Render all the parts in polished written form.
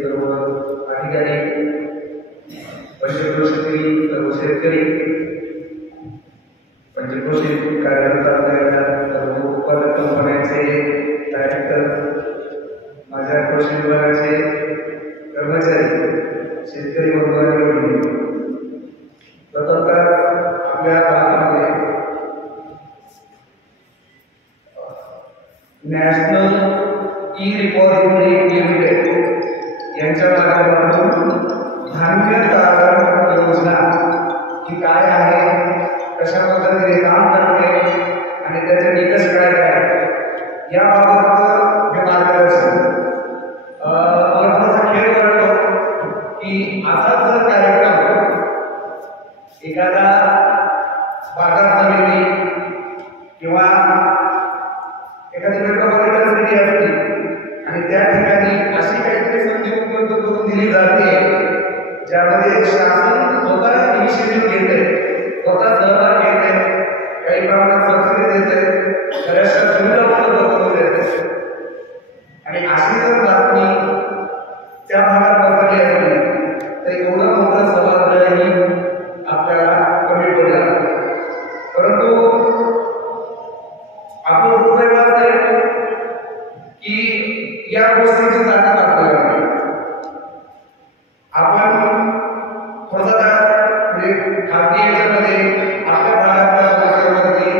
सर्व अधिकारी पंचक्रोशीतील सर्व शेतकरी पंचक्रोशीत कार्यरत असलेल्या सर्व उत्पादक कंपन्यांचे डायरेक्टर माझ्या कृषी विभागाचे कर्मचारी शेतकरी बंधूंनी प्रथमतः आपल्या भागामध्ये नॅशनल ई-रिपॉझिटरी लिमिटेड यांच्या माध्यमातून धान्य तारण योजना ही काय आहे, कशा पद्धतीने काम करते आणि त्याचे निकष काय काय याबाबतचं हे मार्गदर्शन मला थोडासा खेळ वाटतो की असाच जर कार्यक्रम एखादा बाजार समिती किंवा एखादी मेट्रोपॉलिटन सिटी असते आणि त्या ठिकाणी अशी काहीतरी संधी उपलब्ध करून दिली जाते ज्यामध्ये शासन स्वतः इनिशिएटिव्ह घेते, स्वतः सहभाग घेते, काही प्रमाणात सबसिडी देते, बऱ्याचशा सुविधा उपलब्ध करून देते आणि अशी जर बातमी त्या भागात पसरली असली तर एवढं मोठं सभागृहही आपल्याला कमी पडलं. परंतु आपलं दुर्दैव आहे की या गोष्टीची जाणीव आपल्याला नाही. आपण थोडासा म्हणजे खाजगी याच्यामध्ये आपल्या भागातल्या समस्यांवरती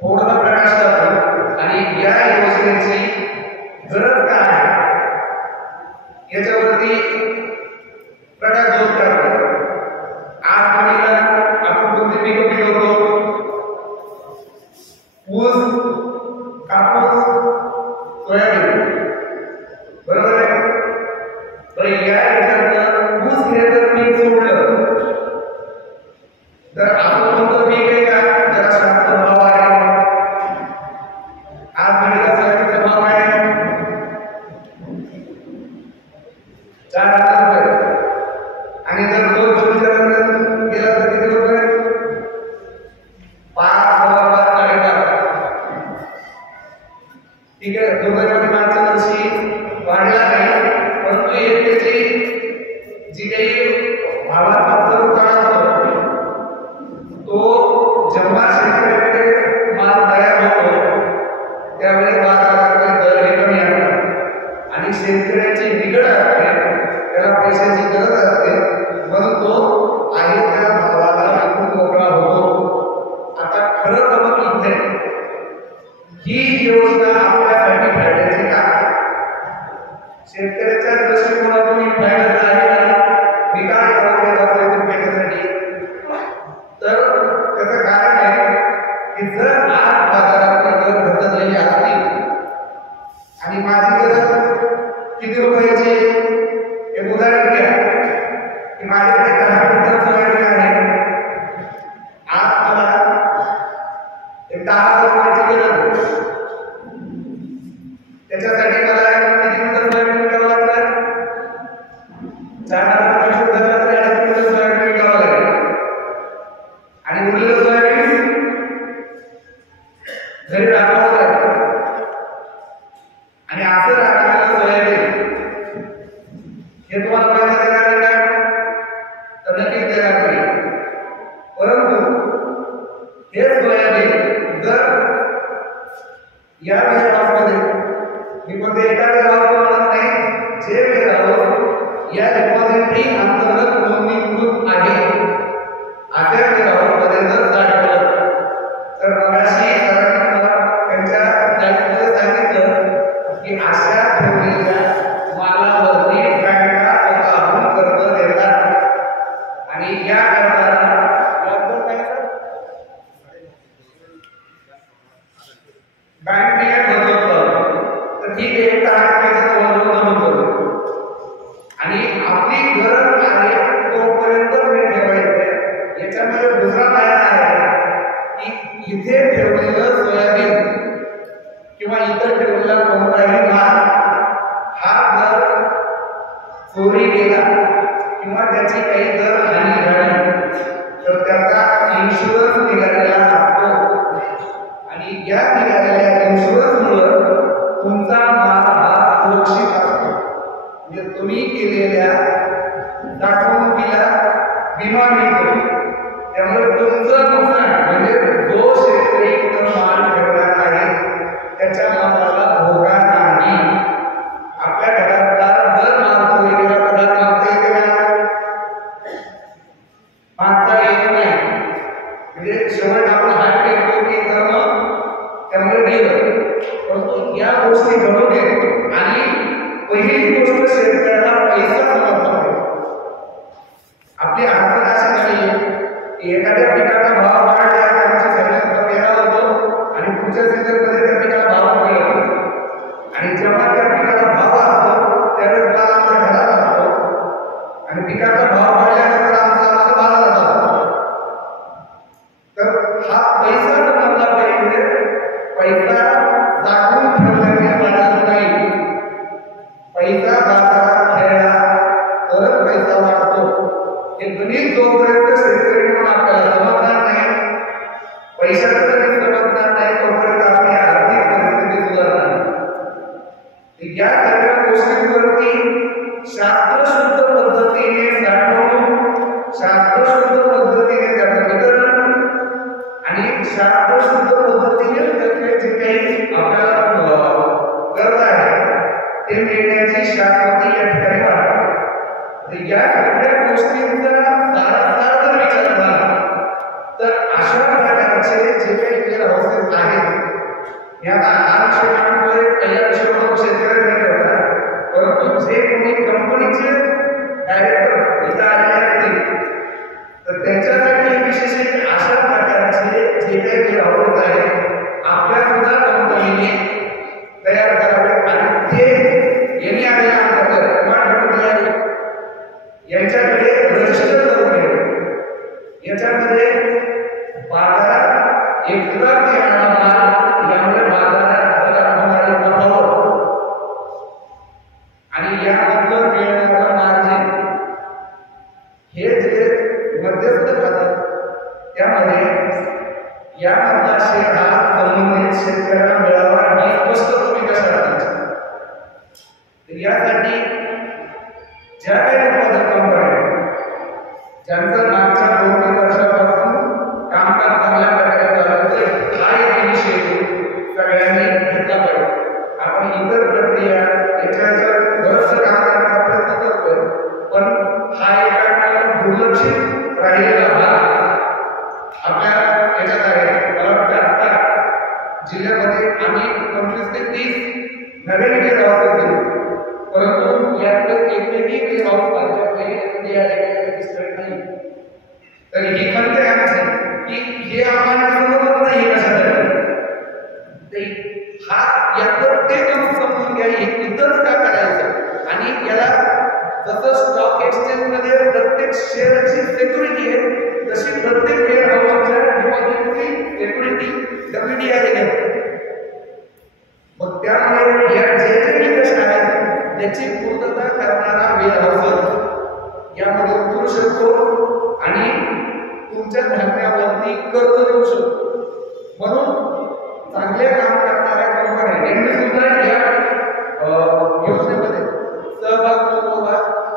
थोडासा प्रकाश टाकतो आणि या योजनेची गरज काय आहे याच्यावरती प्रकाश जोड टाकतो. आज म्हणीला आपण कोणती पिकं पिकवतो? ऊस, कापूस, सोयाबीन, बरोबर आहे. तर या ह्याच्यात ऊस हे जर पीक सोडलं तर आपण कोणतं पीक आहे का जरा शास्त्र भाव आहे. आज म्हणीला सोयाबीनचा भाव आहे 4,000 रुपये आणि जर 2 जूनच्या दरम्यान गेला तर किती रुपये? 5,500. ठीक आहे. दुर्दैवाने मागच्या वर्षी वाढला नाही, परंतु त्याची जी काही भावाचा उतार असतो तो जेव्हा शेतकऱ्याकडे माल तयार होतो त्यावेळी बाजारामध्ये दर हे कमी असतात आणि शेतकऱ्याची बिघड असते, त्याला पैशाची गरज असते म्हणून तो आहे त्या भावाला विकून मोकळा होतो. आता खरं तर मग इथे ही योजना आपल्यासाठी फायद्याची का? शेतकऱ्याच्या दृष्टिकोनातून ही फायद्याची आहे का? मी काय करावे त्यासाठी तर त्याचं कारण आहे की जर आज बाजारात दर घसरलेले असतील आणि माझी गरज किती रुपयाची एक उदाहरण घ्या की माझ्याकडे 10 क्विंटल सोयाबीन आहे. आज मला एक 10,000 रुपयाची गरज आहे. त्याच्यासाठी मला किती क्विंटल सोयाबीन विकावं लागतं? 4,000 रुपये शुद्ध झालं तर 8 क्विंटल सोयाबीन विकावं लागेल आणि उरलेलं सोयाबीन घरी राखावं लागेल आणि असं राखलेलं सोयाबीन हे तुम्हाला पैसा देणार आहे का? तर नक्कीच देणार नाही. परंतु हे सोयाबीन जर या वेळेमध्ये मी कोणते एका वेळेवर म्हणत नाही, जे वेळेवर या रिपॉझिटरी अंतर्गत नोंदणीकृत आहे अशा वेळेमध्ये जर साठवलं तर मगाशी सरांनी मला त्यांच्या स्लाइडमध्ये सांगितलं की अशा ठेवलेल्या मालावरती बँका स्वतःहून कर्ज देतात आणि या कर्जाला व्याजदर काय बँक नियम बदलतो तर ठीक आहे 10% नमूद करतो आणि आपली गरज आहे तोपर्यंत हे ठेवायचे. याच्यामध्ये दुसरा फायदा आहे की इथे ठेवलेलं सोयाबीन किंवा इतर ठेवलेला कोणताही माल हा जर चोरी गेला किंवा त्याची काही जर हानी झाली तर त्याचा इन्शुरन्स निघालेला असतो आणि या निघालेल्या इन्शुरन्समुळे त्याच्या मालाला धोका नाही. आपल्या घरातला जर माल चोरीला पदार्थ मागता येते का? मागता येत नाही. म्हणजे शेवट आपण हात टेकतो की कर्म त्यामुळे गेलं. परंतु या गोष्टी घडू नये. आणि पहिली गोष्ट शेतकऱ्याला पैसा समजला पाहिजे. आपली अडचण अशी झाली की एखाद्या पिकाचा भाव वाढला आमच्या सगळ्यांचा पेरा होतो आणि पुढच्या सीझनमध्ये त्या पिकाला भाव मिळतो. आणि जेव्हा त्या पिकाला भाव असतो त्यावेळेस माल आमच्या घरात असतो आणि पिकाचा भाव वाढल्यानंतर आमचा माल बाजारात असतो. तर हा पैसा समजला पाहिजे. पैसा साठवून ठेवल्याने वाढत नाही. पैसा बाजारात खेळला तरच पैसा वाढतो. हे गणित जोपर्यंत शेतकरी म्हणून आपल्याला समजणार नाही, पैशाचं गणित समजणार नाही, तोपर्यंत आपली आर्थिक परिस्थिती सुधारणार नाही. या सगळ्या गोष्टींवरती शास्त्रशुद्ध पद्धतीने साठवून, शास्त्रशुद्ध पद्धतीने त्याचं वितरण आणि शास्त्रशुद्ध पद्धतीने त्याचे जे काही आपल्याला गरज आहे ते मिळण्याची शाश्वती या ठिकाणी वाढते. या सगळ्या गोष्टींचा सारासार जर विचार झाला तर अशा प्रकारचे जे काही वेअर हाऊसेस आहेत याला हा विषय मांडतोय पहिल्या विषयावर शेतकऱ्यांसाठी होता. परंतु जे कोणी कंपनीचे डायरेक्टर इथं आलेले असतील तर त्यांच्यासाठी विशेष अशा प्रकारचे जे काही वेअर हाऊसेस आहेत आपल्या सुद्धा कंपनीने तयार करावे आणि ते येणे आलेल्या अंतर्गत यांच्याकडे रजिस्टर करून घ्यावे. याच्यामध्ये बाजारात एकदा येणारा माल यामुळे बाजारात होणारे तफावत आणि यानंतर मिळणारा मार्जिन हे जे मध्यस्थ खातात त्यामध्ये यामधला शेअर हा संबंधित शेतकऱ्याला मिळावा ही स्पष्ट भूमिका शासनाची. यासाठी ज्या काही उत्पादक कंपन्या ज्यांचं मागच्या 2-3 वर्षापासून कामकाज चांगल्या प्रकारे चालू होते हा एक इनिशिएटिव्ह सगळ्यांनी घेतला पाहिजे. आपण इतर प्रक्रिया याच्यावर बरंचसं काम करण्याचा प्रयत्न करतोय पण हा एका दुर्लक्षित राहिलेला भाग आपल्या याच्यात आहे. मला वाटतं आता जिल्ह्यामध्ये आम्ही 25 ते 30 नवीन वेअर हाऊसेस केले. परंतु यातलं एकही वेअर हाऊस नाही. तर ही खंत आहे आमची की हे आम्हाला समजत नाही कशासाठी. हा यातलं ते करून समजून घ्या इथंच का करायचं. आणि याला जसं स्टॉक एक्सचेंज मध्ये प्रत्येक शेअरची सिक्युरिटी आहे तशी प्रत्येक वेअर हाऊसच्या डिपॉझिटची सिक्युरिटी WDI घेते. मग त्यामुळे या जे जे निकष आहेत त्याची पूर्तता करणारा वेअर हाऊस यामध्ये उतरू शकतो आणि तुमच्या धान्यावरती कर्ज देऊ शकतो. म्हणून चांगले काम करणाऱ्या कंपन्या यांनी सुद्धा या योजनेमध्ये सहभाग नोंदवावा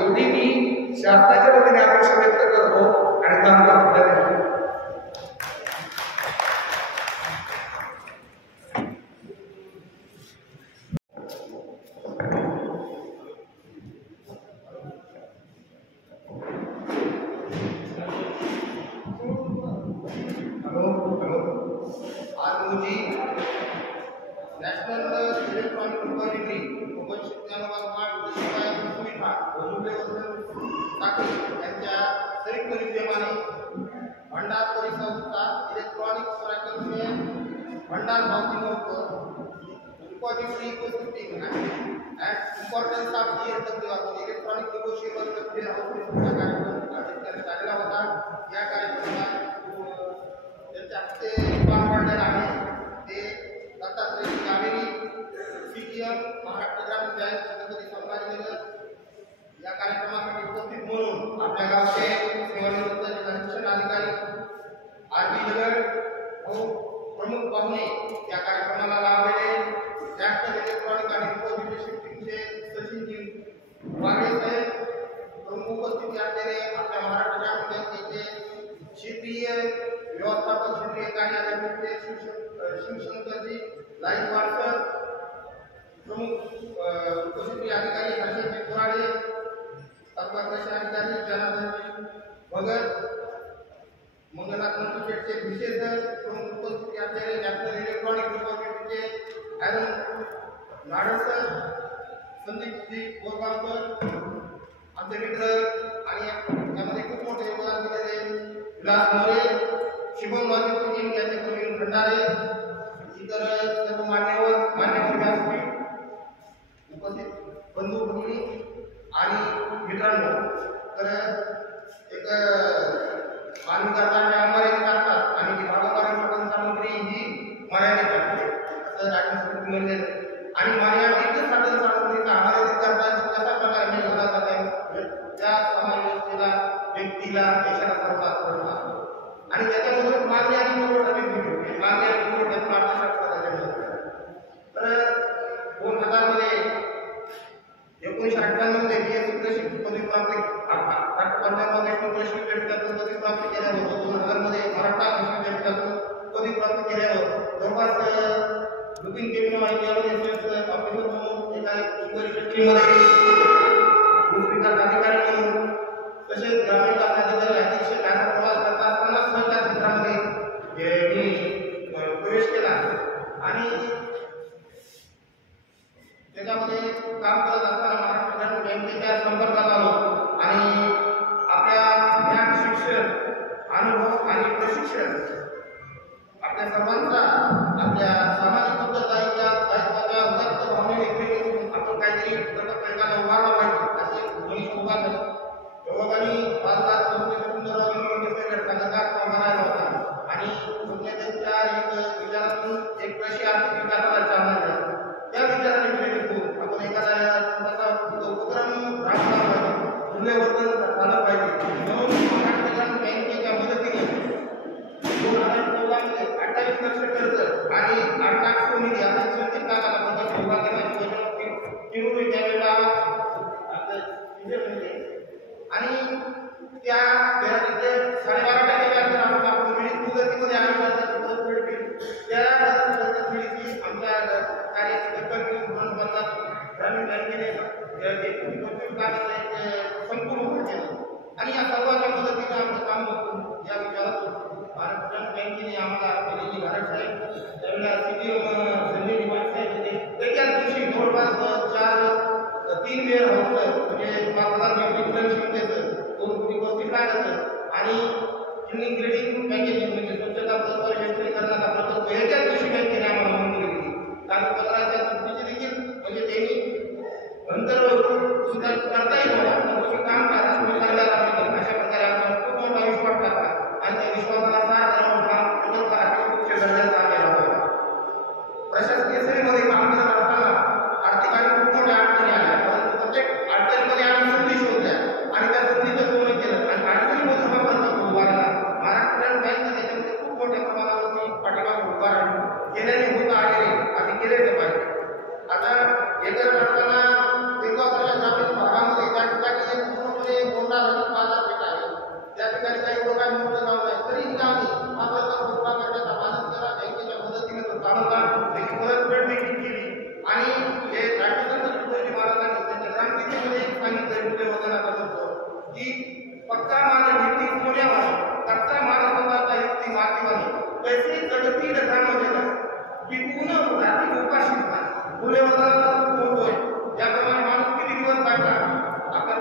एवढी मी शासनाच्या वतीने अपेक्षा व्यक्त करतो आणि काम करतो. भंडार परिसंस्था इलेक्ट्रॉनिक भंडार repository ecosystem and importance of ESW electronic negotiable warehouse कार्यक्रम झालेला होता. या कार्यक्रमात ज्यांच्या हस्ते पार आहे ते दत्तात्रय कावेरी CGM महाराष्ट्र ग्रामीण बँक छत्रपती संभाजीनगर. या कार्यक्रमासाठी उपस्थित म्हणून आपल्या गावचे सेवानिवृत्त जिल्हा शिक्षण अधिकारी RB नगर प्रमुख पाहुणे या कार्यक्रमाला लाभलेले नॅशनल इलेक्ट्रॉनिक आणि डिपॉझिटरी शिफ्टिंगचे सचिन वाघे साहेब, प्रमुख उपस्थित असलेले आपल्या महाराष्ट्र ग्रामीण बँकेचे क्षेत्रीय व्यवस्थापक क्षेत्रीय कार्यालयाचे शिवशंकरजी लाईन वारकर, नाडसर संदीपजी बोरगावकर आमचे मित्र आणि त्यामध्ये खूप मोठे योगदान दिलेले विलास मोरे, शुभम वाजपेयी यांचे प्रवीण भंडारे, इतर सर्व मान्यवर व्यासपीठ उपस्थित बंधू भगिनी आणि मित्रांनो, तर एक मानवी करताना मर्यादित असतात आणि ती भागोभागी पठण सामग्री ही मर्यादित असते असं राज्य म्हणले. आणि मर्यादित साधन सामग्रीचा मर्यादित करता कशा प्रकारे मिळवला जाते त्या समाजव्यवस्थेला, व्यक्तीला, देशाला सर्वात पडला आणि त्याच्यामधून मागणी आणि पुरवठा निर्मिती, मागणी आणि पुरवठ्यातून अर्थशास्त्र झालेलं. तर 2000 मध्ये 1998 मध्ये BA पदवी प्राप्त पदवी प्राप्त केल्यावर 2000 मध्ये मराठा विद्यापीठातून पदवी प्राप्त केल्यावर जवळपास लुपिन केबिन यामध्ये ऑफिसर म्हणून एका युनिव्हर्सिटीमध्ये विकास अधिकारी म्हणून तसेच ग्रामीण विकास अतिशय काळाचा प्रवास करता असताना सहकार क्षेत्रामध्ये मी प्रवेश केला आणि त्याच्यामध्ये काम करत असताना महाराष्ट्र ग्रामीण बँकेच्या संपर्कात आलो आणि आपल्या ज्ञान, शिक्षण, अनुभव आणि प्रशिक्षण आपल्या सर्वांचा आपल्या सामाजिक उत्तरदायित्वाच्या उदात्त भावनेने आपण काहीतरी प्रकल्पाला उभारला पाहिजे असे मनीष उभारलं. योगाने भारतात सुंदर म्हणायला होता आणि त्यांच्या एक विचारातून एक कृषी आर्थिक विकासाला चालना द्या. त्या विचाराने प्रेरित आपण एखादा उपक्रम राबवला पाहिजे, मूल्यवर्धन झालं पाहिजे. म्हणून महाराष्ट्र बँकेच्या मदतीने 2014 मध्ये 28 लक्ष खर्च आणि 8 लाख निधी आता 36 लाखाला प्रकल्प उभा करण्याची योजना किरुडी त्यावेळेला आणि त्या घरातले 12.5% व्याज आपण मुदतीमध्ये आम्ही त्या आमच्या कार्याची दखल घेऊन ग्रामीण बँकेने संपूर्ण केलं आणि या सर्वांच्या मदतीने आमचं काम होतं. या विचारातून ग्रामीण बँकेने आम्हाला दिलेली भारत साहेब त्यावेळेला संजय साहेब होते. त्याच दिवशी जवळपास 3 वेळ होतं म्हणजे 5,000 क्षमतेचं 2 लागत आणि ग्रेडिंग पॅकेजिंग म्हणजे स्वच्छता यंत्रीकरणाचा प्रकल्प याच्याच दिवशी बँकेने आम्हाला मंजुरी दिली. कागदपत्राच्या तरतुदीची देखील म्हणजे त्यांनी नंतर सुद्धा करता येईल काम करा अशा प्रकारे आमचा खूप मोठा विश्वास टाकला आणि त्या विश्वासाला साथ प्रकल्प अतिशय गरजेचा आलेला होता. प्रशासकीय सेवेमध्ये काम करत असताना आर्थिक आणि खूप मोठ्या अडचणी आल्या, परंतु प्रत्येक अडचणीमध्ये आम्ही संधी शोधल्या आणि त्या संधीचं सोनं केलं आणि अडचणीमधून हा प्रकल्प उभारला. महाराष्ट्र बँक त्याच्यामध्ये खूप मोठ्या प्रमाणावरती पाठिंबा उभारला केल्याने होत आलेले आणि केलेच पाहिजे. आता येत्या असताना ग्रामीण भागामध्ये त्या ठिकाणी पूर्णपणे बोलणारा बाजारपेठ आहे. त्या ठिकाणी काही लोकांनी मोठं नाव नाही तरी आम्ही हा प्रकल्प उभा करण्याचा मानस केला. बँकेच्या मदतीने तो चालवला, त्याची परतफेड देखील केली आणि हे राज्यसंत तुकडोजी महाराजांनी त्यांच्या ग्रामगीतेमध्ये सांगितलं मूल्यवर्धनाचा तत्व की पक्का माल जिती सोन्यावानी, कच्चा माल होता युक्ती मातीवानी, पैसे जगती ग्राममध्ये टिकून रात्री उपाशी मूल्यवर्धनाचा होतोय. याप्रमाणे माणूस किती दिवस काढला आपण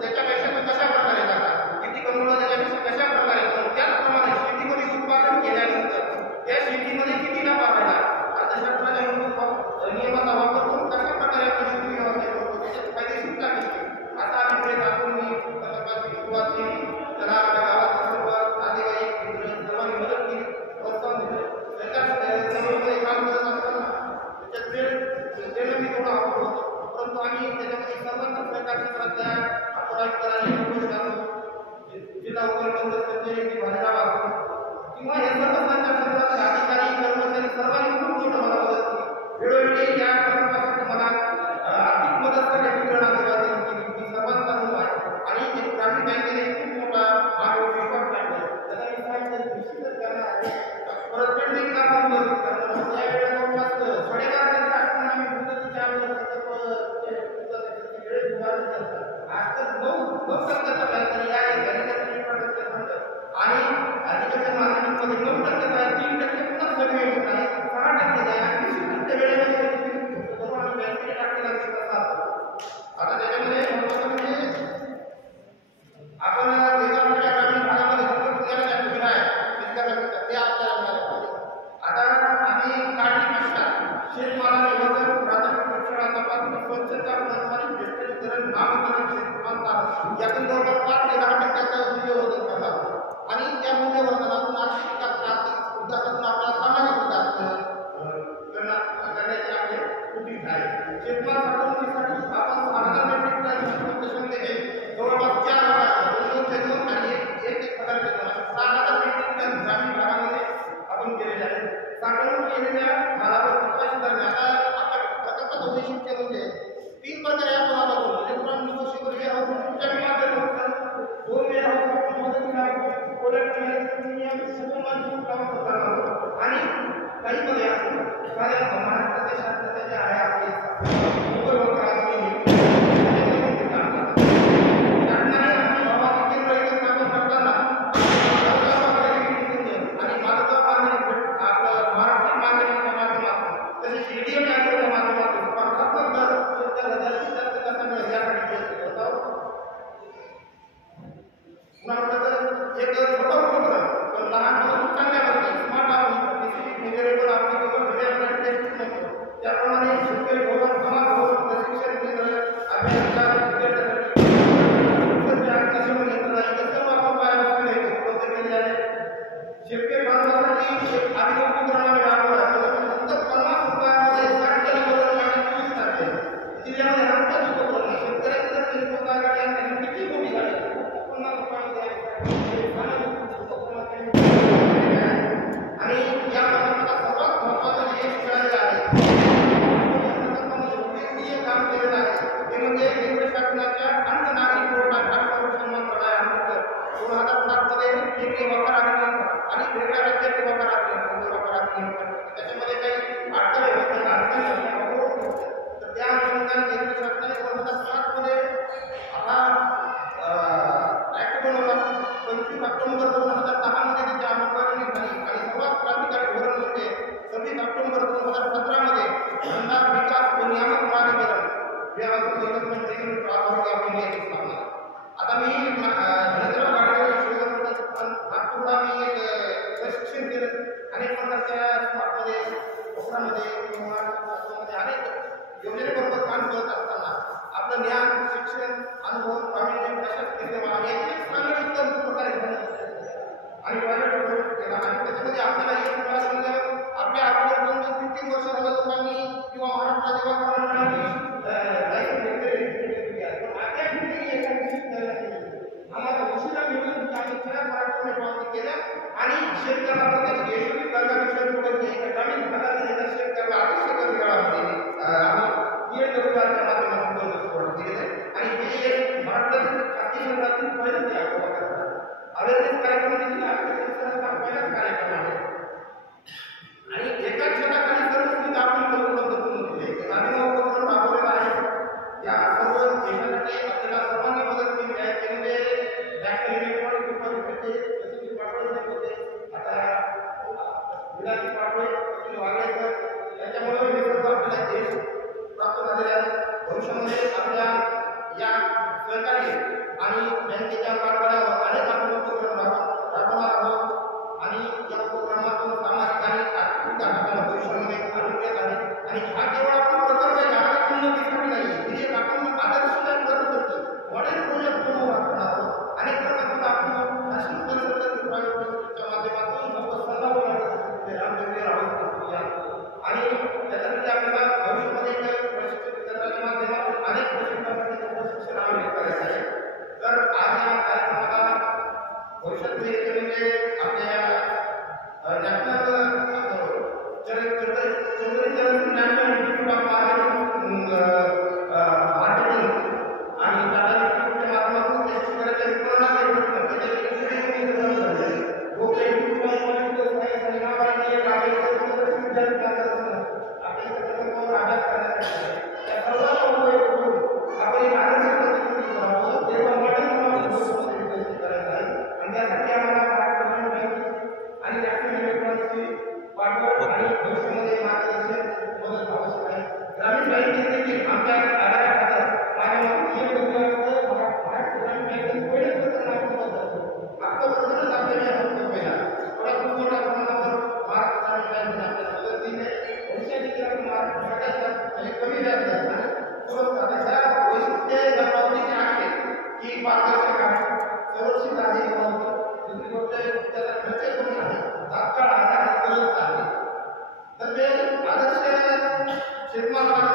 त्याच्यापेक्षा कशा प्रकारे काढला, किती कमवला त्याच्यापेक्षा कशा प्रकारे कमवला, त्याचप्रमाणे शेतीमध्ये उत्पादन केल्यानंतर त्या शेतीमध्ये किती नफा काढला, अर्थशास्त्राच्या नियमाचा वापर करून कशा प्रकारे आपण शेती व्यवसाय करतो त्याच्यात फायदेशीर काय. आता आम्ही पुढे दाखवून मी प्रकल्पाची सुरुवात केली. त्याला आपल्या गावात सर्व नातेवाईक मित्र सर्वांनी मदत केली, प्रोत्साहन दिलं. त्याच्यात समोरमध्ये काम करत असताना त्याच्यात मी थोडा आवड होतो, परंतु आम्ही त्याच्यामध्ये सर्वांच्या सरकार क्षेत्रातल्या जिल्हा उपनिबंधक संजय भालेराव असो किंवा हे सर्व सरकार क्षेत्रातले अधिकारी कर्मचारी सर्वांनी खूप मोठं मला मदत केली. वेळोवेळी या प्रकल्पासाठी मला आर्थिक मदत करण्याची प्रेरणा केली. मी सर्वांचा ऋण आहे आणि ग्रामीण बँकेने खूप मोठा विश्वास टाकला. त्याचा मी सांगितलं निश्चितच करणार आहे. परतफेड देखील आपण मदत करणार. त्यावेळेला जवळपास 4.5 असताना आम्ही मुदतीच्या प्रकल्प आज तर 9 संघाचा व्याज स्वच्छता आणि विद्युतीकरण नामकरण क्षेत्रांत यातून जवळपास 5 ते 10% मूल्यवर्धन करतात आणि त्या मूल्यवर्धनातून आर्थिक विकासातून आपला सामाजिक विकास करण्याचे आपले उद्दिष्ट आहे. शेतमाल साठवणुकीसाठी आपण 6,000 मेट्रिक टन क्षमतेचे जवळपास 4 2 आणि 1,000 टन 6,000 मेट्रिक टन ग्रामीण भागामध्ये आपण केलेले आहे. साठवणूक केलेल्या मालावर कपाशी दरम्यान आता प्रकल्पाचं वैशिष्ट्य म्हणजे 3 प्रकारे आपण आता बोलतो. इलेक्ट्रॉनिक निगोशिएबल वेअरहाऊसिंगच्या माध्यमातून 2 वेअरहाऊसिंगच्या मदतीने कोलॅटरल नियम सुगम आणि काही मध्ये आपण साऱ्या महाराष्ट्राच्या शासनाच्या आहे आपली मुघल क्रांती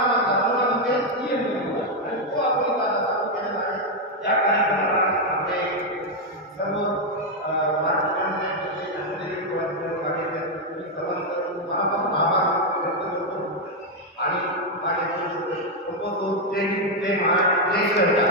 म्हणतात मुळा म्हणजे EMP आणि तो आपण इथं आता चालू केलेला आहे. या कार्यक्रमाला आपले सर्व महाराष्ट्राचे सर्वांचं मनापासून आभार व्यक्त करतो आणि माझे संपूर्ण जय महाराष्ट्र जय